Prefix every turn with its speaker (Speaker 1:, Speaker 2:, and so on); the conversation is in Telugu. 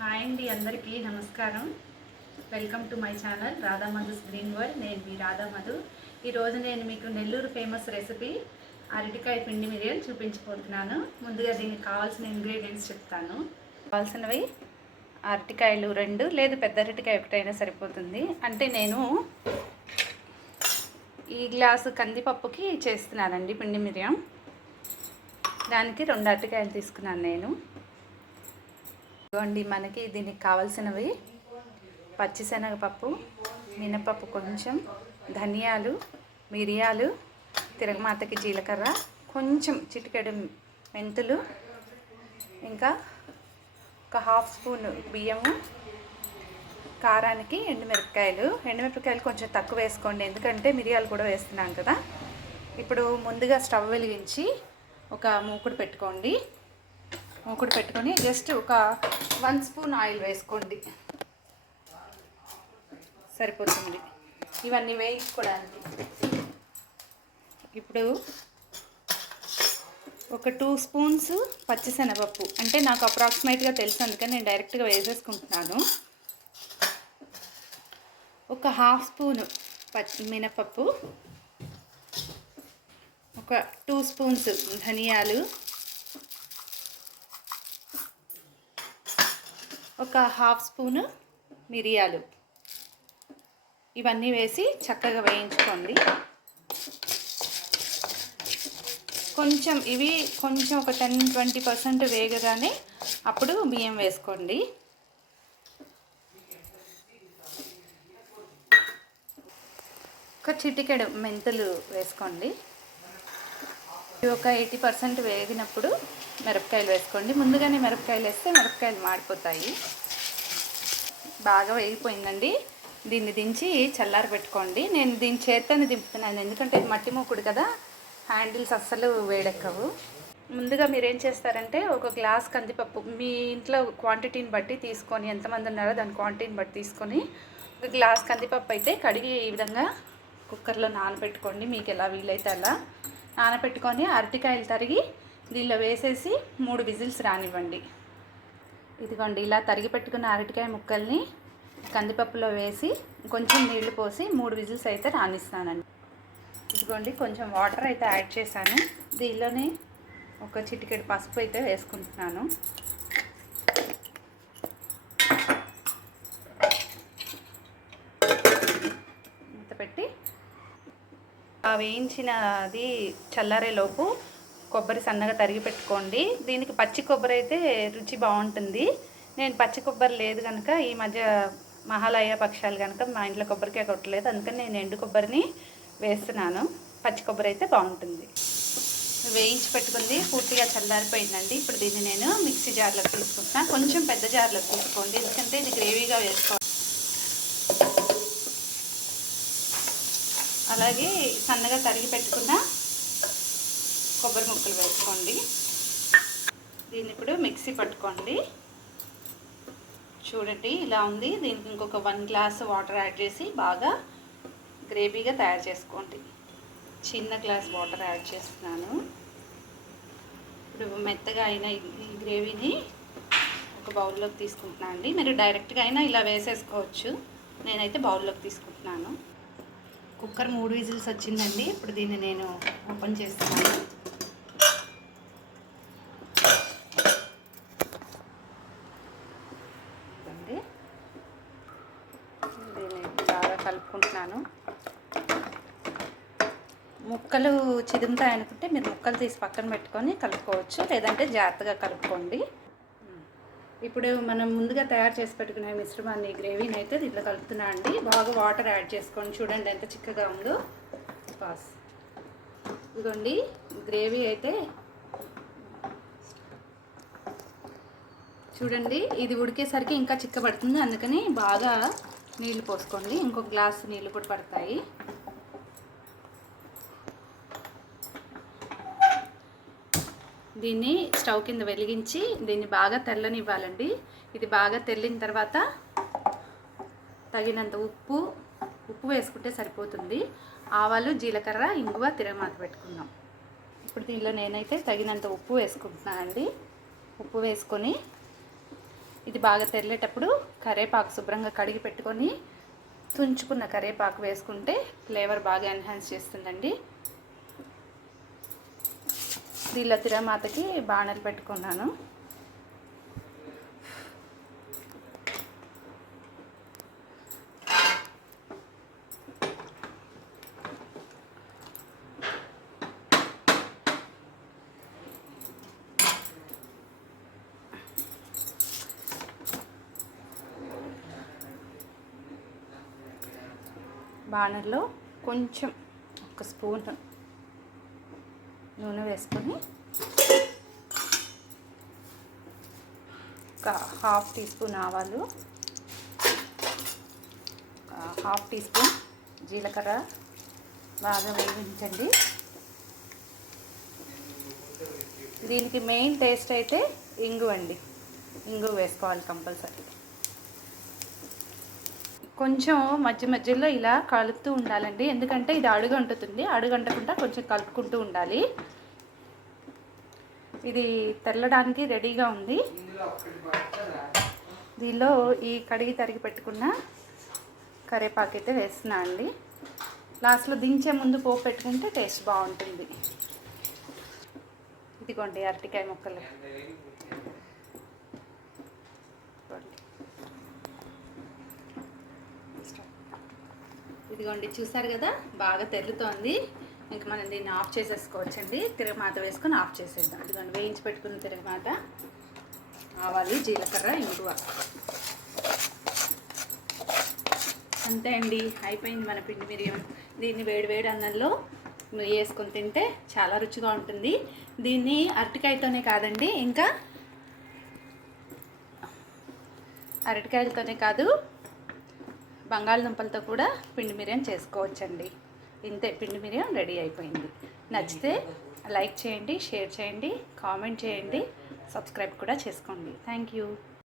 Speaker 1: హాయ్ అండి అందరికీ నమస్కారం. Welcome to my channel Radha Madhu's green world నేను మీ రాధా మధు. ఈరోజు నేను మీకు నెల్లూరు ఫేమస్ రెసిపీ అరటికాయ పిండి మిరియాలు చూపించబోతున్నాను. ముందుగా దీనికి కావాల్సిన ఇంగ్రీడియంట్స్ చెప్తాను. కావాల్సినవి అరటికాయలు రెండు లేదు పెద్ద అరటికాయ ఒకటైనా సరిపోతుంది. అంటే నేను ఈ గ్లాసు కందిపప్పుకి చేస్తున్నానండి పిండి మిరియం. దానికి రెండు అరటికాయలు తీసుకున్నాను నేను. ఇదిగోండి మనకి దీనికి కావాల్సినవి పచ్చిశనగపప్పు మినపప్పు కొంచెం ధనియాలు మిరియాలు తిరగమాతకి జీలకర్ర కొంచెం చిటికెడు మెంతులు ఇంకా ఒక హాఫ్ స్పూన్ బియ్యము కారానికి ఎండుమిరపకాయలు. ఎండుమిరపకాయలు కొంచెం తక్కువ వేసుకోండి ఎందుకంటే మిరియాలు కూడా వేస్తున్నాం కదా. ఇప్పుడు ముందుగా స్టవ్ వెలిగించి ఒక మూకుడు పెట్టుకోండి. మూకుడు పెట్టుకొని జస్ట్ ఒక వన్ స్పూన్ ఆయిల్ వేసుకోండి. సరిపోతుంది. ఇవన్నీ వేయించుకోవడానికి. ఇప్పుడు ఒక టూ స్పూన్స్ పచ్చిశనగపప్పు. అంటే నాకు అప్రాక్సిమేట్గా తెలుసు అందుకని నేను డైరెక్ట్గా వేసేసుకుంటున్నాను. ఒక హాఫ్ స్పూన్ పచ్చి మినపప్పు. ఒక టూ స్పూన్స్ ధనియాలు. ఒక హాఫ్ స్పూను మిరియాలు. ఇవన్నీ వేసి చక్కగా వేయించుకోండి. కొంచెం ఇవి కొంచెం ఒక టెన్ ట్వంటీ పర్సెంట్ వేగగానే అప్పుడు బియ్యం వేసుకోండి. ఒక చిటికెడు మెంతులు వేసుకోండి. ఇవి ఒక ఎయిటీ పర్సెంట్ వేగినప్పుడు మిరపకాయలు వేసుకోండి. ముందుగానే మిరపకాయలు వేస్తే మిరపకాయలు మాడిపోతాయి. బాగా వేగిపోయిందండి. దీన్ని దించి చల్లారి పెట్టుకోండి. నేను దీని చేత్తోనే దింపుతున్నాను. ఎందుకంటే ఇది మట్టి మూకుడు కదా హ్యాండిల్స్ అస్సలు వేడెక్కవు. ముందుగా మీరు ఏం చేస్తారంటే ఒక గ్లాస్ కందిపప్పు మీ ఇంట్లో క్వాంటిటీని బట్టి తీసుకొని ఎంతమంది ఉన్నారో దాని క్వాంటిటీని బట్టి తీసుకొని ఒక గ్లాస్ కందిపప్పు అయితే కడిగి ఈ విధంగా కుక్కర్లో నానబెట్టుకోండి. మీకు ఎలా వీలైతే అలా నానబెట్టుకొని అరటికాయలు తరిగి దీనిలో వేసేసి మూడు విజిల్స్ రానివ్వండి. ఇదిగోండి ఇలా తరిగి పెట్టుకున్న అరటికాయ ముక్కల్ని కందిపప్పులో వేసి కొంచెం నీళ్ళు పోసి మూడు విజిల్స్ అయితే రానిస్తానండి. ఇదిగోండి కొంచెం వాటర్ అయితే యాడ్ చేశాను. దీనిలోనే ఒక చిటికెడు పసుపు అయితే వేసుకుంటున్నాను. మూత పెట్టి ఆ వేయించినది చల్లారేలోపు కొబ్బరి సన్నగా తరిగి పెట్టుకోండి. దీనికి పచ్చి కొబ్బరి అయితే రుచి బాగుంటుంది. నేను పచ్చి కొబ్బరి లేదు కనుక ఈ మధ్య మహాలయ పక్షాలు కనుక మా ఇంట్లో కొబ్బరికాయ కొట్టలేదు. అందుకని నేను ఎండు కొబ్బరిని వేస్తున్నాను. పచ్చి కొబ్బరి అయితే బాగుంటుంది. వేయించి పెట్టుకుంది. పూర్తిగా చల్లారిపోయిందండి. ఇప్పుడు దీన్ని నేను మిక్సీ జార్లోకి తీసుకుంటున్నాను కొంచెం పెద్ద జార్లోకి తీసుకోండి. ఎందుకంటే ఇది గ్రేవీగా వేసుకోవాలి. అలాగే సన్నగా తరిగి పెట్టుకున్న కొబ్బరి ముక్కలు వేసుకోండి. దీన్ని ఇప్పుడు మిక్సీ పట్టుకోండి. చూడండి ఇలా ఉంది. దీనికి ఇంకొక వన్ గ్లాస్ వాటర్ యాడ్ చేసి బాగా గ్రేవీగా తయారు చేసుకోండి. చిన్న గ్లాస్ వాటర్ యాడ్ చేస్తున్నాను. ఇప్పుడు మెత్తగా అయిన ఈ గ్రేవీని ఒక బౌల్లోకి తీసుకుంటున్నాను అండి. మీరు డైరెక్ట్గా అయినా ఇలా వేసేసుకోవచ్చు. నేనైతే బౌల్లోకి తీసుకుంటున్నాను. కుక్కర్ మూడు విజిల్స్ వచ్చిందండి. ఇప్పుడు దీన్ని నేను ఓపెన్ చేస్తున్నాను ఇదండి. దీన్ని తీసుకుంటున్నాను కలుపుకుంటున్నాను. ముక్కలు చిదుముతాయి అనుకుంటే మీరు ముక్కలు తీసి పక్కన పెట్టుకొని కలుపుకోవచ్చు. లేదంటే జాగ్రత్తగా కలుపుకోండి. ఇప్పుడు మనం ముందుగా తయారు చేసి పెట్టుకునే మిశ్రమాన్ని గ్రేవీని అయితే దీంట్లో కలుపుతున్నా అండి. బాగా వాటర్ యాడ్ చేసుకోండి చూడండి ఎంత చిక్కగా ఉందో. పాస్. ఇదిగోండి గ్రేవీ అయితే చూడండి ఇది ఉడికేసరికి ఇంకా చిక్కబడుతుంది. అందుకని బాగా నీళ్ళు పోసుకోండి. ఇంకొక గ్లాస్ నీళ్ళు కూడా పడతాయి. దీన్ని స్టవ్ కింద వెలిగించి దీన్ని బాగా తెల్లనివ్వాలండి. ఇది బాగా తెల్లిన తర్వాత తగినంత ఉప్పు ఉప్పు వేసుకుంటే సరిపోతుంది. ఆవాలు జీలకర్ర ఇంగువ తిరగమాత పెట్టుకుందాం. ఇప్పుడు దీనిలో నేనైతే తగినంత ఉప్పు వేసుకుంటున్నానండి. ఉప్పు వేసుకొని ఇది బాగా తెరిలేటప్పుడు కరేపాకు శుభ్రంగా కడిగి పెట్టుకొని తుంచుకున్న కరేపాకు వేసుకుంటే ఫ్లేవర్ బాగా ఎన్హాన్స్ చేస్తుందండి. దీనిలో తిరమాతకి బాణలు పెట్టుకున్నాను. బాణర్లో కొంచెం ఒక స్పూన్ నూనె వేసుకొని ఒక హాఫ్ టీ స్పూన్ ఆవాలు హాఫ్ టీ స్పూన్ జీలకర్ర బాగా వేయించండి. దీనికి మెయిన్ టేస్ట్ అయితే ఇంగు అండి ఇంగు వేసుకోవాలి కంపల్సరీ. కొంచెం మధ్య మధ్యలో ఇలా కలుపుతూ ఉండాలండి. ఎందుకంటే ఇది అడుగు అంటుతుంది అడుగు అంటకుండా కొంచెం కలుపుకుంటూ ఉండాలి. ఇది తెల్లడానికి రెడీగా ఉంది. దీనిలో ఈ కడిగి తరిగి పెట్టుకున్న కరేపాకు అయితే వేస్తున్నా అండి. లాస్ట్లో దించే ముందు పోపు పెట్టుకుంటే టేస్ట్ బాగుంటుంది. ఇదిగోండి అరటికాయ ముక్కలు. ఇదిగోండి చూసారు కదా? బాగా తెల్లుతోంది ఇంక మనం దీన్ని ఆఫ్ చేసేసుకోవచ్చండి. తిరగమాత వేసుకొని ఆఫ్ చేసేద్దాం. ఇదిగోండి వేయించి పెట్టుకున్న తిరగమాత. ఆవాలి జీలకర్ర ఇంగువ. అంతే అండి. అయిపోయింది మన పిండి మిరియం. దీన్ని వేడి వేడి అన్నంలో వేసుకొని తింటే చాలా రుచిగా ఉంటుంది. దీన్ని అరటికాయతోనే కాదండి ఇంకా అరటికాయలతోనే కాదు బంగాళదుంపలతో కూడా పిండి మిరియం చేసుకోవచ్చండి. ఇంతే పిండి మిరియం రెడీ అయిపోయింది. నచ్చితే లైక్ చేయండి షేర్ చేయండి కామెంట్ చేయండి సబ్స్క్రైబ్ కూడా చేసుకోండి. Thank you.